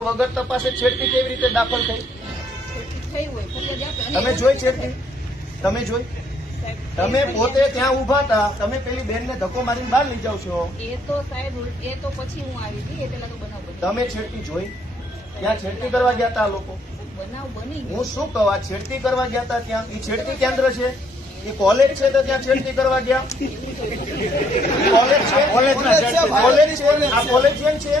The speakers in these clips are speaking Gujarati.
વગર તપાસે છેડતી કેવી રીતે દાખલ થઈ? તમે જોઈ છેડતી? તમે જોઈ? તમે પોતે ત્યાં ઊભા હતા તમે પેલી બેનને ધક્કો મારીને બહાર લઈ જાવ છો? એ તો સાહેબ એ તો પછી હું આવી હતી એ પેલા તો બનાવ તમે છેડતી જોઈ? ત્યાં છેડતી કરવા ગયા હતા લોકો? બનાવ બની હું શું કહું આ છેડતી કરવા ગયા હતા ત્યાં? એ છેડતી કેન્દ્ર છે? એ કોલેજ છે તો ત્યાં છેડતી કરવા ગયા? કોલેજ છે? કોલેજ આ ના છે?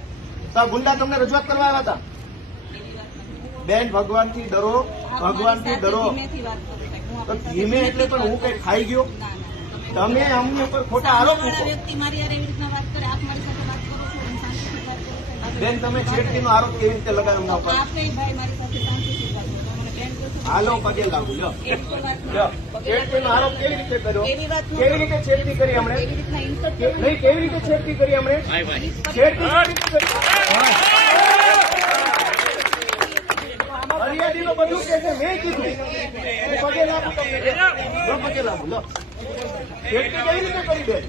તો આ ગુંડા તમને રજૂઆત કરવા આવ્યા હતા? બેન ભગવાનથી ડરો ભગવાન ભગવાનથી ડરો. સાથે ધીમેથી વાત કરો સાહેબ. હું તો ધીમે એટલે પણ હું કઈ ખાઈ ગયો? ના ના તમે અમને ઉપર ખોટા આરોપ મૂકો. વ્યક્તિ મારી હારે એવી રીતના વાત કરે આપ મારી સાથે વાત કરો છો હું શાંતિથી વાત કરું છું સાહેબ. બેન તમે છેડતીનો આરોપ કેવી રીતે લગાવ્યો એમના ઉપર? આપે ભાઈ મારી સાથે શાંતિથી વાત કરો. મને બેન કહો છો. હાલો પગે લાગુ લો એવી તો વાત લ્યો. નથી. છેડતીનો આરોપ કેવી રીતે કર્યો? ન કેવી રીતે છેડતી કરી હમણે નહીં કેવી રીતે છેડતી કરી હમણે છેડતી કરી? બધું કે છે મેં કીધું? પગે લાગુ તમને પગે લાગુ લો. કેવી રીતે કરી બેન